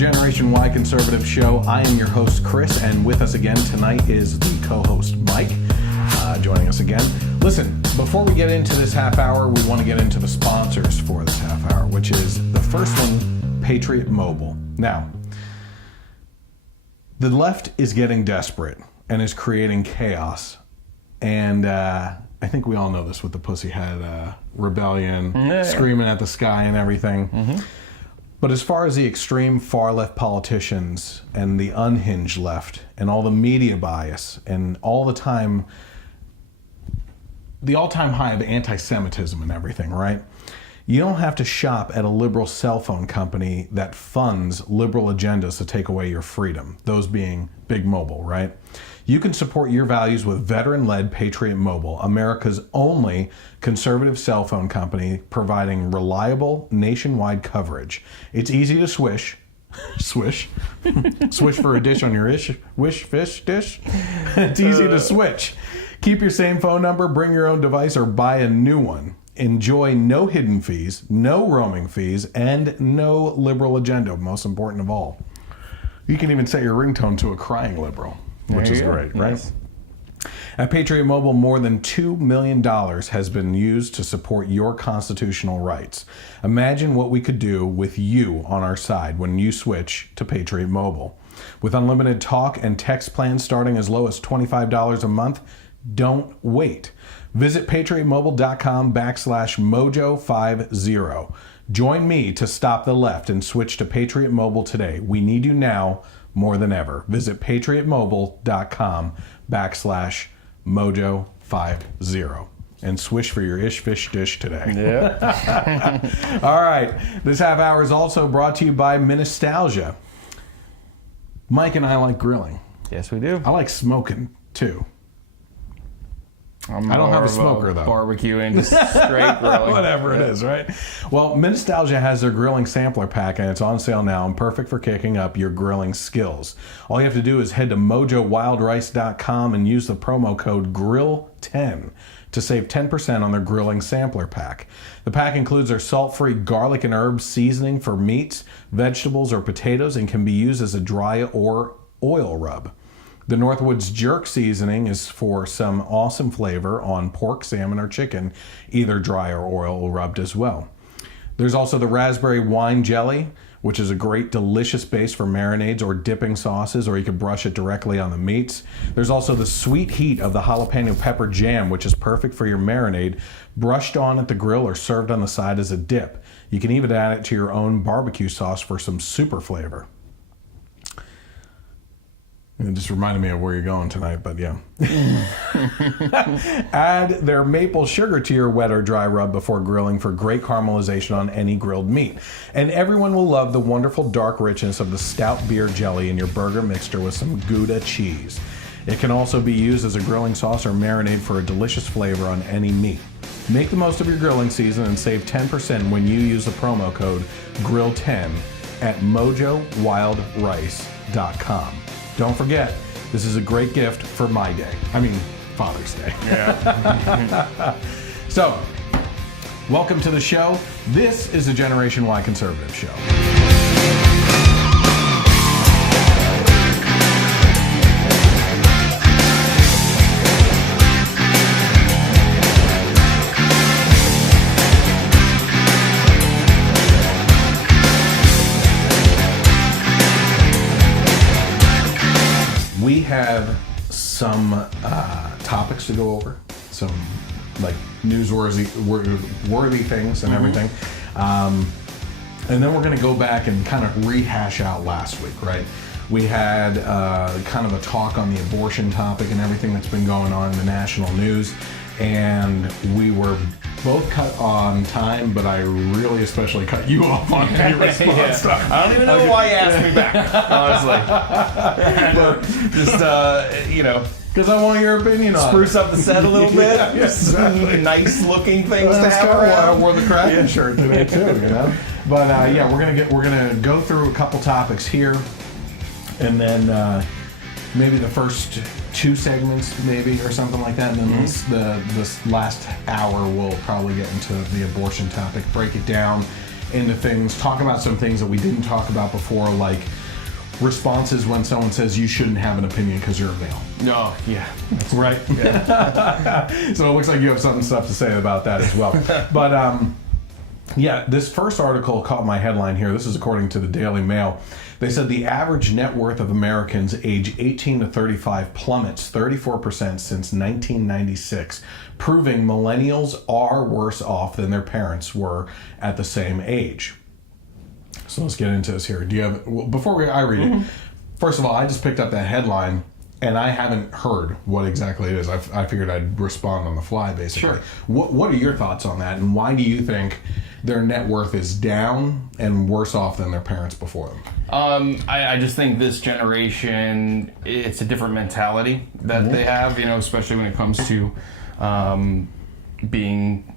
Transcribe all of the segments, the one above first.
Generation Y Conservative Show. I am your host, Chris, and with us again tonight is the co-host, Mike, joining us again. Listen, before we get into this half hour, we want to get into the sponsors for this half hour, which is the first one, Patriot Mobile. Now, the left is getting desperate and is creating chaos, and I think we all know this with the Pussyhead rebellion, screaming at the sky and everything. Mm-hmm. But as far as the extreme far-left politicians and the unhinged left and all the media bias and all the time, the all-time high of anti-Semitism and everything, right? You don't have to shop at a liberal cell phone company that funds liberal agendas to take away your freedom, those being Big Mobile, right? You can support your values with veteran-led Patriot Mobile, America's only conservative cell phone company providing reliable nationwide coverage. It's easy to swish for a dish on your wish fish dish. It's easy to switch. Keep your same phone number, bring your own device, or buy a new one. Enjoy no hidden fees, no roaming fees, and no liberal agenda, most important of all. You can even set your ringtone to a crying liberal, which is great, right? Yes. At Patriot Mobile, more than $2 million has been used to support your constitutional rights. Imagine what we could do with you on our side when you switch to Patriot Mobile. With unlimited talk and text plans starting as low as $25 a month, don't wait. Visit patriotmobile.com/mojo50. Join me to stop the left and switch to Patriot Mobile today. We need you now more than ever. Visit patriotmobile.com/mojo50 and swish for your ish fish dish today. Yeah. All right. This half hour is also brought to you by Nostalgia. Mike and I like grilling. Yes, we do. I like smoking too. I don't have a smoker, though. Barbecuing, just straight grilling. Whatever it is, right? Well, Nostalgia has their grilling sampler pack, and it's on sale now and perfect for kicking up your grilling skills. All you have to do is head to mojowildrice.com and use the promo code GRILL10 to save 10% on their grilling sampler pack. The pack includes their salt-free garlic and herb seasoning for meats, vegetables, or potatoes and can be used as a dry or oil rub. The Northwoods Jerk seasoning is for some awesome flavor on pork, salmon, or chicken, either dry or oil rubbed as well. There's also the raspberry wine jelly, which is a great, delicious base for marinades or dipping sauces, or you could brush it directly on the meats. There's also the sweet heat of the jalapeno pepper jam, which is perfect for your marinade, brushed on at the grill or served on the side as a dip. You can even add it to your own barbecue sauce for some super flavor. It just reminded me of where you're going tonight, but yeah. Add their maple sugar to your wet or dry rub before grilling for great caramelization on any grilled meat. And everyone will love the wonderful dark richness of the stout beer jelly in your burger mixture with some Gouda cheese. It can also be used as a grilling sauce or marinade for a delicious flavor on any meat. Make the most of your grilling season and save 10% when you use the promo code GRILL10 at mojowildrice.com. Don't forget, this is a great gift for my day. I mean, Father's Day. Yeah. So, welcome to the show. This is the Generation Y Conservative Show. We have some topics to go over, some like newsworthy things and everything. And then we're going to go back and kind of rehash out last week, right? We had kind of a talk on the abortion topic and everything that's been going on in the national news. And we were both cut on time, but I really especially cut you off on any response stuff. I don't even know why you asked me back, honestly. But just, because I want your opinion on spruce up the set a little bit. Yeah, exactly. Nice looking things to that's have kind of why I around. wore the Kraken shirt today too, you know. But we're gonna go through a couple topics here, and then maybe the first two segments, maybe, or something like that, and then this last hour we'll probably get into the abortion topic, break it down, into things, talk about some things that we didn't talk about before, like responses when someone says you shouldn't have an opinion because you're a male. No, yeah. Right? Yeah. So it looks like you have some stuff to say about that as well. But yeah, this first article caught my headline here. This is according to the Daily Mail. They said the average net worth of Americans age 18 to 35 plummets 34% since 1996, proving millennials are worse off than their parents were at the same age. So let's get into this here. Do you have, well, before I read it, first of all, I just picked up that headline and I haven't heard what exactly it is. I figured I'd respond on the fly, basically. Sure. What are your thoughts on that, and why do you think their net worth is down and worse off than their parents before them? I just think this generation, it's a different mentality that they have, you know, especially when it comes to being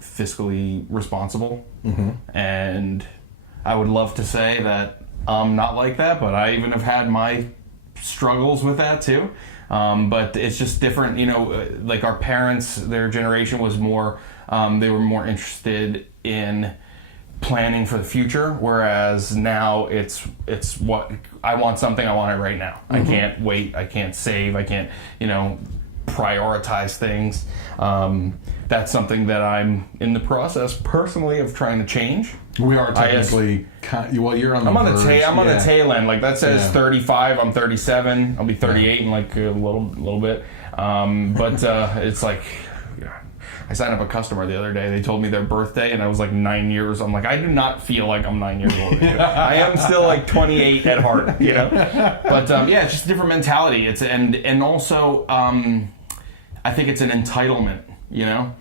fiscally responsible. And I would love to say that I'm not like that, but I even have had my struggles with that too. But it's just different, you know, like our parents, their generation was more, they were more interested in planning for the future, whereas now it's what I want, something, I want it right now. I can't wait, I can't save, I can't, you know, prioritize things. That's something that I'm in the process personally of trying to change. We are technically, well, you're on the verge. I'm on the tail end. Like that says 35. I'm 37. I'll be 38 in like a little bit. But it's like, I signed up a customer the other day. They told me their birthday, and I was like 9 years. I'm like, I do not feel like I'm 9 years old. I am still like 28 at heart, you know. But yeah, it's just a different mentality. It's and also I think it's an entitlement, you know.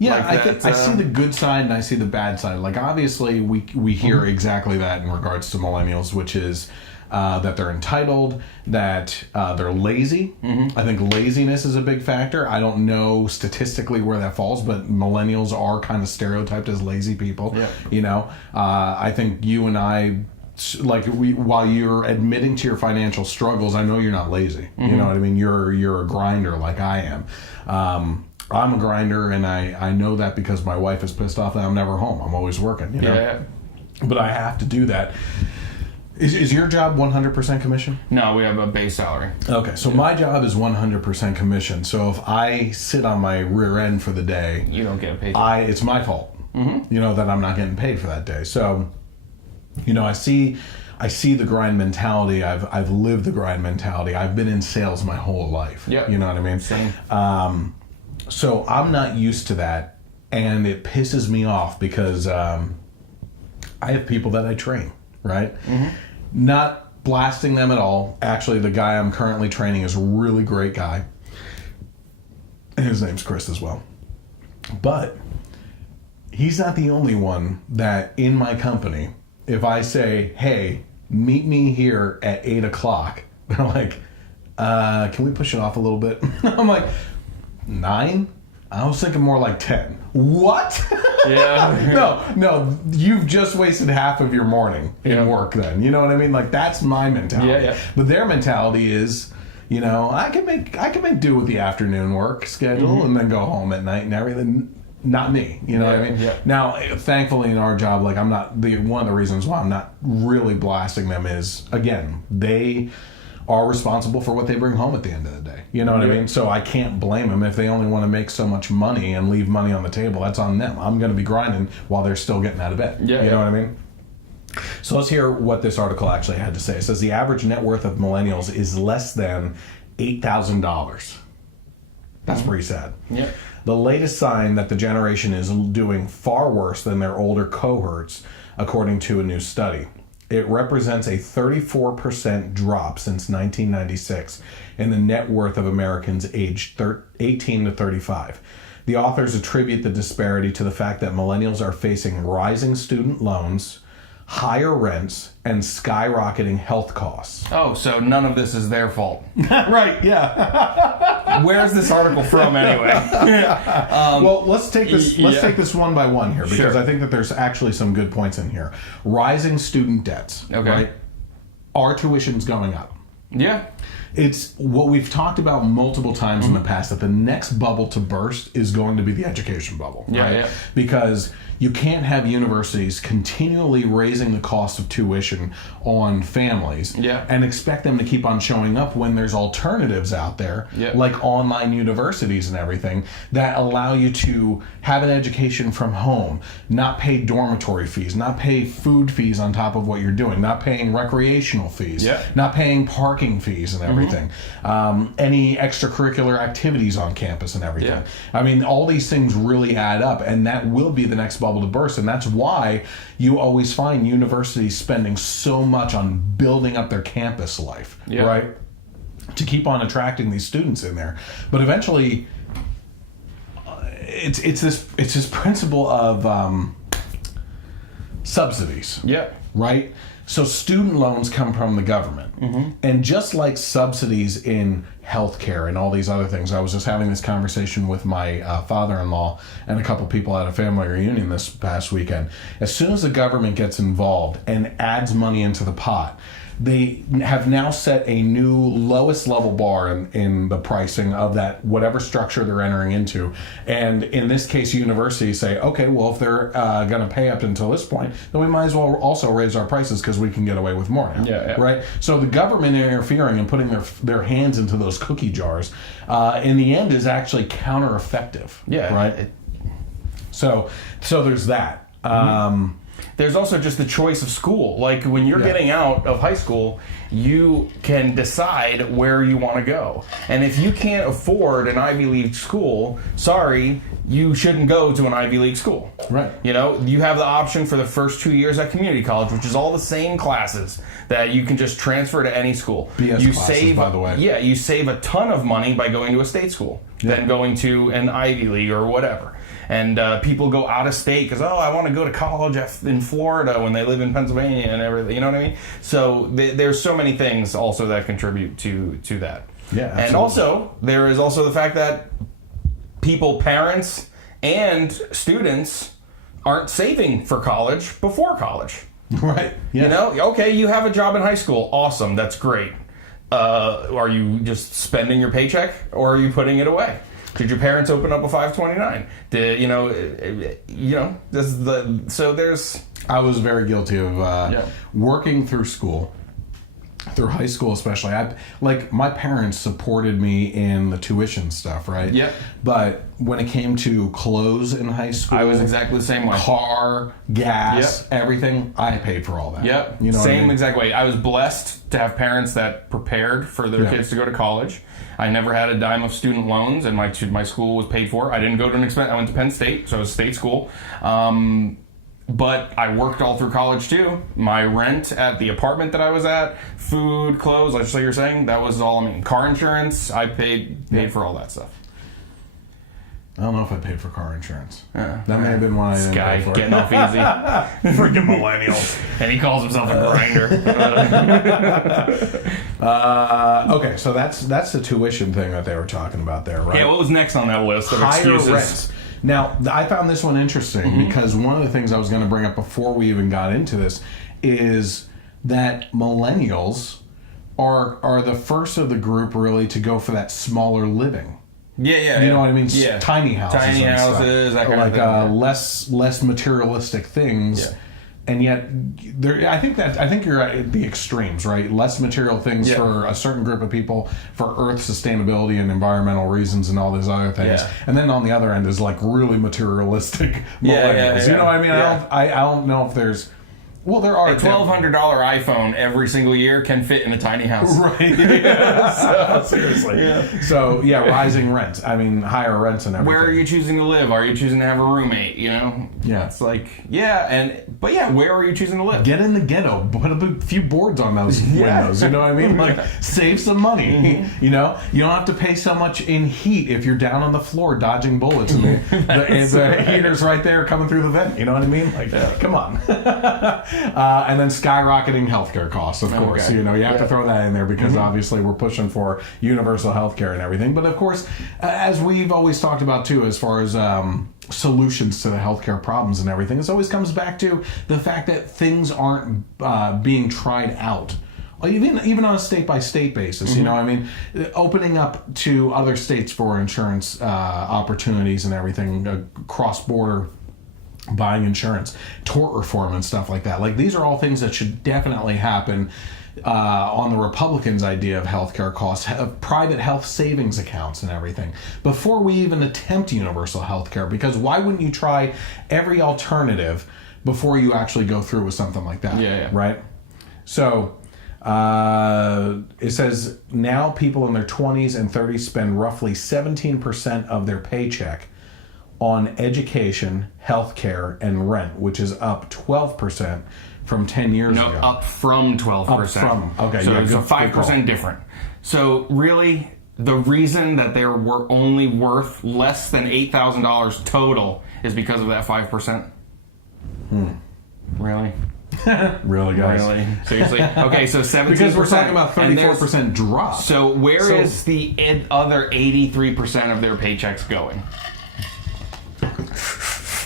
Yeah, like I see the good side and I see the bad side. Like, obviously, we hear exactly that in regards to millennials, which is that they're entitled, that they're lazy. I think laziness is a big factor. I don't know statistically where that falls, but millennials are kind of stereotyped as lazy people. Yeah. You know, I think you and I, like, while you're admitting to your financial struggles, I know you're not lazy. You know what I mean? You're a grinder like I am. I'm a grinder, and I know that because my wife is pissed off that I'm never home. I'm always working, you know? Yeah. But I have to do that. Is your job 100% commission? No, we have a base salary. Okay, so my job is 100% commission. So if I sit on my rear end for the day, You don't get a paycheck. it's my fault, you know, that I'm not getting paid for that day. So, you know, I see the grind mentality. I've lived the grind mentality. I've been in sales my whole life. Yeah. You know what I mean? Same. So I'm not used to that, and it pisses me off because I have people that I train, right? Not blasting them at all. Actually, the guy I'm currently training is a really great guy. His name's Chris as well. But he's not the only one that in my company, if I say, hey, meet me here at 8 o'clock, they're like, can we push it off a little bit? I'm like, 9? I was thinking more like 10. What? Yeah. No, you've just wasted half of your morning in work then. You know what I mean? Like, that's my mentality. Yeah. But their mentality is, you know, I can make do with the afternoon work schedule and then go home at night and everything. Not me, you know what I mean? Yeah. Now, thankfully in our job, like, I'm not, one of the reasons why I'm not really blasting them is, again, they are responsible for what they bring home at the end of the day. You know what I mean? So I can't blame them if they only want to make so much money and leave money on the table. That's on them. I'm going to be grinding while they're still getting out of bed. You know what I mean? So let's hear what this article actually had to say. It says the average net worth of millennials is less than $8,000. That's pretty sad. Yeah. The latest sign that the generation is doing far worse than their older cohorts, according to a new study. It represents a 34% drop since 1996 in the net worth of Americans aged 18 to 35. The authors attribute the disparity to the fact that millennials are facing rising student loans, higher rents, and skyrocketing health costs. Oh, so none of this is their fault. Right, yeah. Where's this article from anyway? Well, let's take this one by one here, because Sure. I think that there's actually some good points in here. Rising student debts. Okay. Right? Our tuition's going up. Yeah. It's what we've talked about multiple times in the past, that the next bubble to burst is going to be the education bubble, right? Yeah. Because you can't have universities continually raising the cost of tuition on families and expect them to keep on showing up when there's alternatives out there, like online universities and everything, that allow you to have an education from home, not pay dormitory fees, not pay food fees on top of what you're doing, not paying recreational fees, not paying parking fees and everything, any extracurricular activities on campus and everything. I mean, all these things really add up, and that will be the next bubble to burst, and that's why you always find universities spending so much on building up their campus life, right? To keep on attracting these students in there. But eventually, it's this principle of subsidies, right? So student loans come from the government, and just like subsidies in healthcare and all these other things, I was just having this conversation with my father-in-law and a couple people at a family reunion this past weekend. As soon as the government gets involved and adds money into the pot, they have now set a new lowest level bar in the pricing of that whatever structure they're entering into. And in this case, universities say, okay, well, if they're going to pay up until this point, then we might as well also raise our prices because we can get away with more now, right? So the government interfering and putting their hands into those cookie jars, in the end, is actually counter-effective, right? So there's that. There's also just the choice of school. Like when you're getting out of high school, you can decide where you want to go. And if you can't afford an Ivy League school, sorry, you shouldn't go to an Ivy League school. Right. You know, you have the option for the first 2 years at community college, which is all the same classes that you can just transfer to any school. BS you classes, save, by the way. Yeah, you save a ton of money by going to a state school than going to an Ivy League or whatever. And people go out of state because, I want to go to college in Florida when they live in Pennsylvania and everything. You know what I mean? So there's so many things also that contribute to that. Yeah, absolutely. And also, there is also the fact that parents and students aren't saving for college before college. Right. Yeah. You know, okay, you have a job in high school. Awesome. That's great. Are you just spending your paycheck or are you putting it away? Did your parents open up a 529? So there's... I was very guilty of working through school, through high school especially. My parents supported me in the tuition stuff, right? Yeah. But when it came to clothes in high school... I was exactly the same way. Car, gas, everything, I paid for all that. Yep. You know Same what I mean? exact way. I was blessed to have parents that prepared for their kids to go to college. I never had a dime of student loans, and my school was paid for. I didn't go to an expense. I went to Penn State, so it was state school. But I worked all through college too. My rent at the apartment that I was at, food, clothes, like you're saying, that was all. I mean, car insurance, I paid for all that stuff. I don't know if I paid for car insurance. That may have been one I didn't pay for. Getting off easy. Freaking millennials. And he calls himself a grinder. Okay, so that's the tuition thing that they were talking about there, right? Yeah, what was next on that list of Higher excuses? rents. Now, I found this one interesting because one of the things I was going to bring up before we even got into this is that millennials are the first of the group really to go for that smaller living. Yeah. You know what I mean? Yeah. Tiny houses. Tiny and houses, stuff. that kind of thing. Less materialistic things. Yeah. And yet, I think you're at the extremes, right? Less material things for a certain group of people, for Earth sustainability and environmental reasons, and all these other things. Yeah. And then on the other end is like really materialistic millennials. You know what I mean? Yeah. I don't know if there's. Well, there are a $1,200 iPhone every single year can fit in a tiny house. Right. So, seriously. Yeah. So, rising rents. I mean, higher rents and everything. Where are you choosing to live? Are you choosing to have a roommate? You know? Yeah. It's like, where are you choosing to live? Get in the ghetto. Put a few boards on those windows. You know what I mean? Like, save some money. You know? You don't have to pay so much in heat if you're down on the floor dodging bullets and the heater's right there coming through the vent. You know what I mean? Like, come on. And then skyrocketing healthcare costs, of course. Okay. You know, you have to throw that in there because obviously we're pushing for universal healthcare and everything. But of course, as we've always talked about too, as far as solutions to the healthcare problems and everything, this always comes back to the fact that things aren't being tried out even on a state-by-state basis, you know, I mean, opening up to other states for insurance opportunities and everything, cross-border buying insurance, tort reform and stuff like that. Like, these are all things that should definitely happen on the Republicans' idea of healthcare costs, private health savings accounts and everything, before we even attempt universal healthcare. Because why wouldn't you try every alternative before you actually go through with something like that? Yeah. Right? So... it says now people in their 20s and 30s spend roughly 17% of their paycheck on education, healthcare, and rent, which is up 12% from 10 years ago. No, up from 12%. Up from, okay. So yeah, it's good, 5% different. So really, the reason that they're only worth less than $8,000 total is because of that 5%. Really? Really, guys? Really? Seriously? Okay, so 17%. Because we're talking about 34% drop. So where is the other 83% of their paychecks going?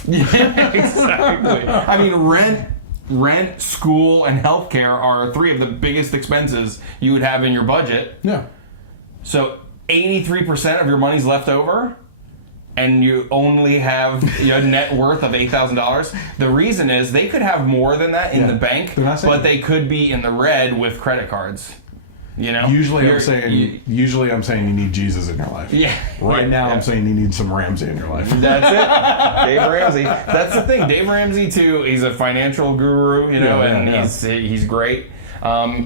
Yeah, exactly. I mean, rent, school, and healthcare are three of the biggest expenses you would have in your budget. Yeah. So 83% of your money's left over, and you only have a net worth of $8,000. The reason is they could have more than that in the bank, but they could be in the red with credit cards. You know, usually I'm saying you need Jesus in your life. Yeah. Right now I'm saying you need some Ramsey in your life. That's it. Dave Ramsey. That's the thing. Dave Ramsey too. He's a financial guru, you know, he's great.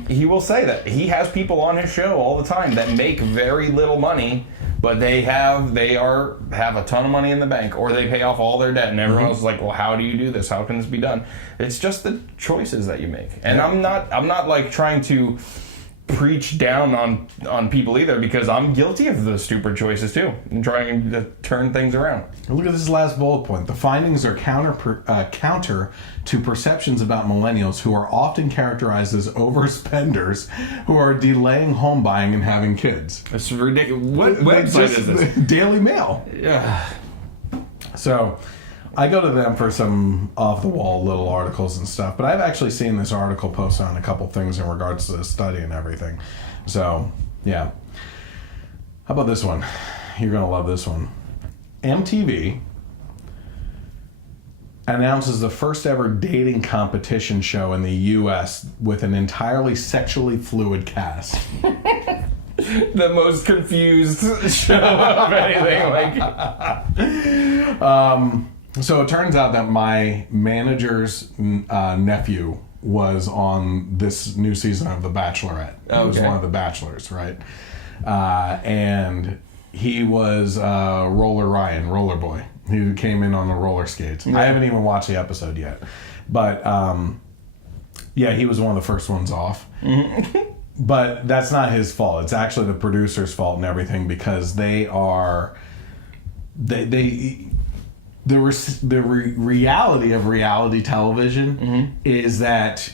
He will say that he has people on his show all the time that make very little money, but they have a ton of money in the bank, or they pay off all their debt, and everyone else is like, well, how do you do this? How can this be done? It's just the choices that you make. And I'm not like trying to preach down on people either, because I'm guilty of those stupid choices too, and trying to turn things around. Look at this last bullet point. The findings are counter to perceptions about millennials, who are often characterized as overspenders who are delaying home buying and having kids. It's ridiculous. What website is this? Daily Mail. Yeah. So I go to them for some off-the-wall little articles and stuff, but I've actually seen this article posted on a couple things in regards to this study and everything. So, yeah. How about this one? You're going to love this one. MTV announces the first ever dating competition show in the U.S. with an entirely sexually fluid cast. The most confused show of anything. So it turns out that my manager's nephew was on this new season of The Bachelorette. He was one of the bachelors, right? And he was Roller Boy. He came in on the roller skates. Yeah. I haven't even watched the episode yet. But, yeah, he was one of the first ones off. But that's not his fault. It's actually the producer's fault and everything, because they are... The reality of reality television is that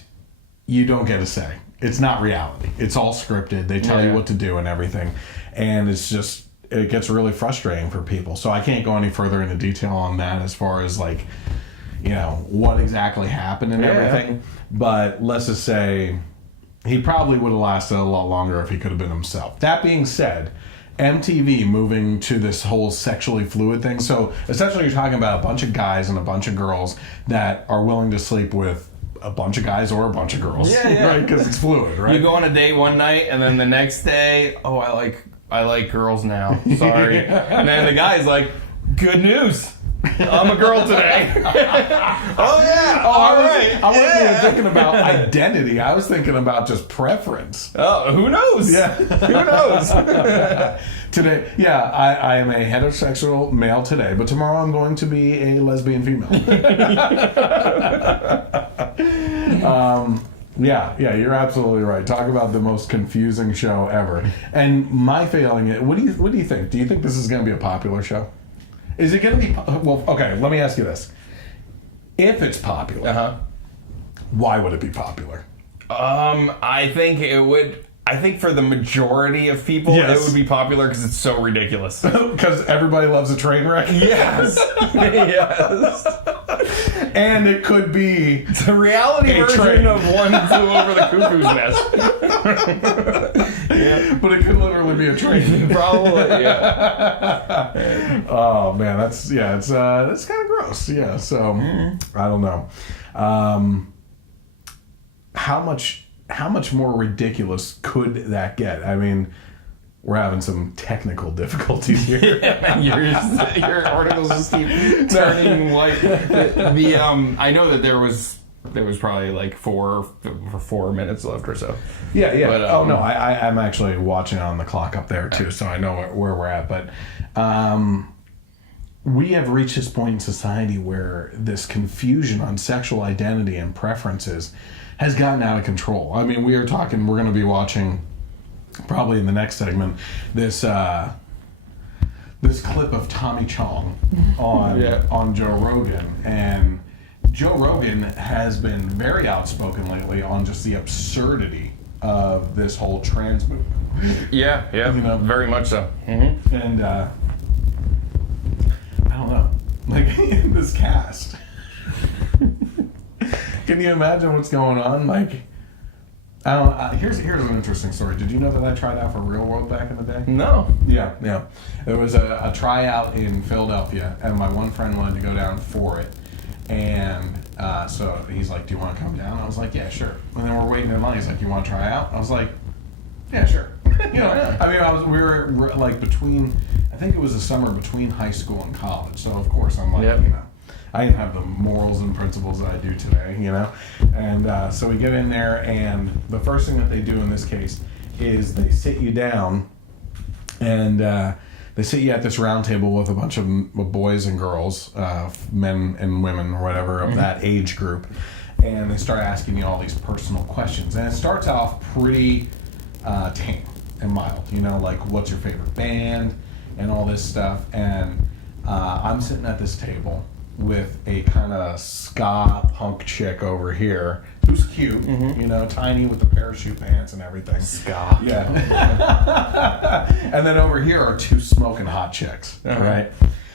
you don't get a say. It's not reality. It's all scripted. They tell you what to do and everything. And it gets really frustrating for people. So I can't go any further into detail on that as far as like, you know, what exactly happened and everything. But let's just say he probably would have lasted a lot longer if he could have been himself. That being said, MTV moving to this whole sexually fluid thing. So essentially you're talking about a bunch of guys and a bunch of girls that are willing to sleep with a bunch of guys or a bunch of girls. Yeah. Right? Because it's fluid, right? You go on a date one night and then the next day, I like girls now. Sorry. And then the guy's like, good news. I'm a girl today. Oh, yeah. All right. I wasn't even thinking about identity. I was thinking about just preference. Oh, who knows? Yeah. Who knows? Today, yeah, I am a heterosexual male today, but tomorrow I'm going to be a lesbian female. Yeah, you're absolutely right. Talk about the most confusing show ever. And my feeling is, what do you think? Do you think this is going to be a popular show? Is it going to be... Well, okay, let me ask you this. If it's popular, why would it be popular? I think it would... I think for the majority of people, Yes. it would be popular because it's so ridiculous. Because everybody loves a train wreck. Yes. Yes. And it could be The reality A version train. of One Flew Over the Cuckoo's Nest. Yeah. but it could literally be a train. Probably, yeah. Oh man, that's kind of gross. Yeah, so I don't know. How much more ridiculous could that get? I mean, we're having some technical difficulties here. Your articles just keep turning white. I know that there was probably like 4 minutes left or so. Yeah. But, Oh no, I'm actually watching on the clock up there too, so I know where we're at. But we have reached this point in society where this confusion on sexual identity and preferences has gotten out of control. I mean, we're going to be watching probably in the next segment this clip of Tommy Chong on Joe Rogan, and Joe Rogan has been very outspoken lately on just the absurdity of this whole trans movement. Yeah, very much so. Mm-hmm. And I don't know, like this cast. Can you imagine what's going on? Like, I don't. Here's an interesting story. Did you know that I tried out for Real World back in the day? No. Yeah. There was a tryout in Philadelphia, and my one friend wanted to go down for it. And so he's like, "Do you want to come down?" I was like, "Yeah, sure." And then we're waiting in line. He's like, "You want to try out?" I was like, "Yeah, sure." Yeah. I mean, we were like between. I think it was the summer between high school and college. So of course I'm like, I didn't have the morals and principles that I do today, And so we get in there, and the first thing that they do in this case is they sit you down, and they sit you at this round table with a bunch of boys and girls, men and women, or whatever, of that age group, and they start asking you all these personal questions. And it starts off pretty tame and mild, like what's your favorite band and all this stuff. And I'm sitting at this table with a kind of ska punk chick over here who's cute, tiny with the parachute pants and everything. Ska. Yeah. And then over here are 2 smoking hot chicks, right?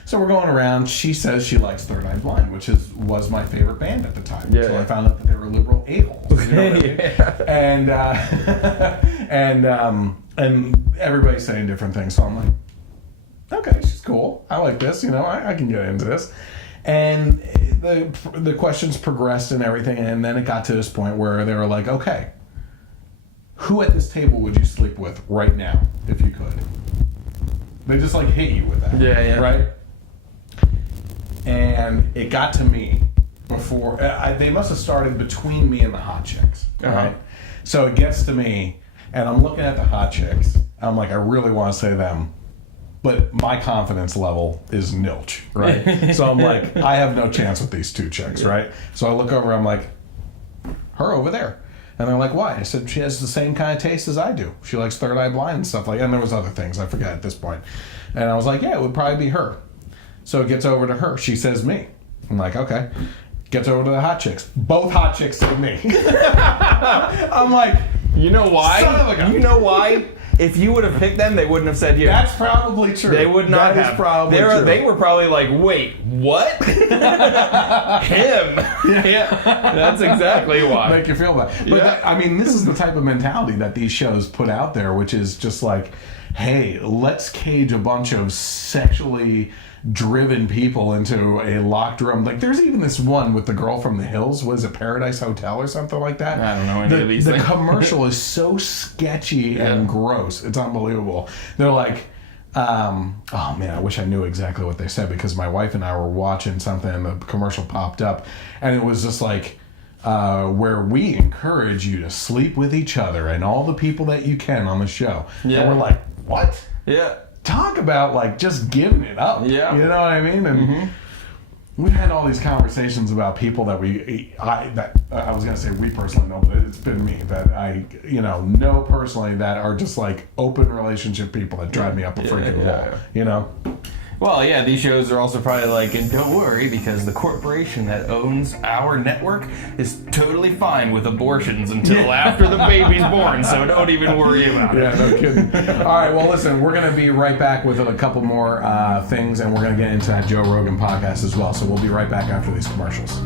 So we're going around. She says she likes Third Eye Blind, which was my favorite band at the time. Yeah. So I found out that they were liberal a-holes. And everybody's saying different things. So I'm like, okay, she's cool. I like this. I can get into this. And the questions progressed and everything, and then it got to this point where they were like, okay, who at this table would you sleep with right now if you could? They just like hit you with that. Yeah. Right? And it got to me before. They must have started between me and the hot chicks. Right? So it gets to me, and I'm looking at the hot chicks. I'm like, I really want to say them. But my confidence level is nilch, right? So I'm like, I have no chance with these 2 chicks, right? So I look over, I'm like, her over there. And they're like, why? I said, she has the same kind of taste as I do. She likes Third Eye Blind and stuff like that. And there was other things, I forget at this point. And I was like, yeah, it would probably be her. So it gets over to her. She says me. I'm like, okay. Gets over to the hot chicks. Both hot chicks say me. I'm like, you know why? Son of a gun. You know why? If you would have picked them, they wouldn't have said you. That's probably true. They would not have. That is probably true. They were probably like, wait, what? Him. Yeah. That's exactly why. Make you feel bad. But this is the type of mentality that these shows put out there, which is just like, hey, let's cage a bunch of sexually driven people into a locked room. Like, there's even this one with the girl from the hills. Was it Paradise Hotel or something like that? I don't know any of these things. The commercial is so sketchy and gross. It's unbelievable. They're like, oh man, I wish I knew exactly what they said, because my wife and I were watching something and the commercial popped up, and it was just like, where we encourage you to sleep with each other and all the people that you can on the show. Yeah. And we're like, what? Yeah. Talk about like just giving it up. Yeah. You know what I mean? And we've had all these conversations about people that I was gonna say we personally know, but it's been me that I know personally that are just like open relationship people that drive me up a freaking wall. Well, yeah, these shows are also probably like, and don't worry, because the corporation that owns our network is totally fine with abortions until after the baby's born, so don't even worry about it. Yeah, no kidding. All right, well, listen, we're going to be right back with a couple more things, and we're going to get into that Joe Rogan podcast as well. So we'll be right back after these commercials.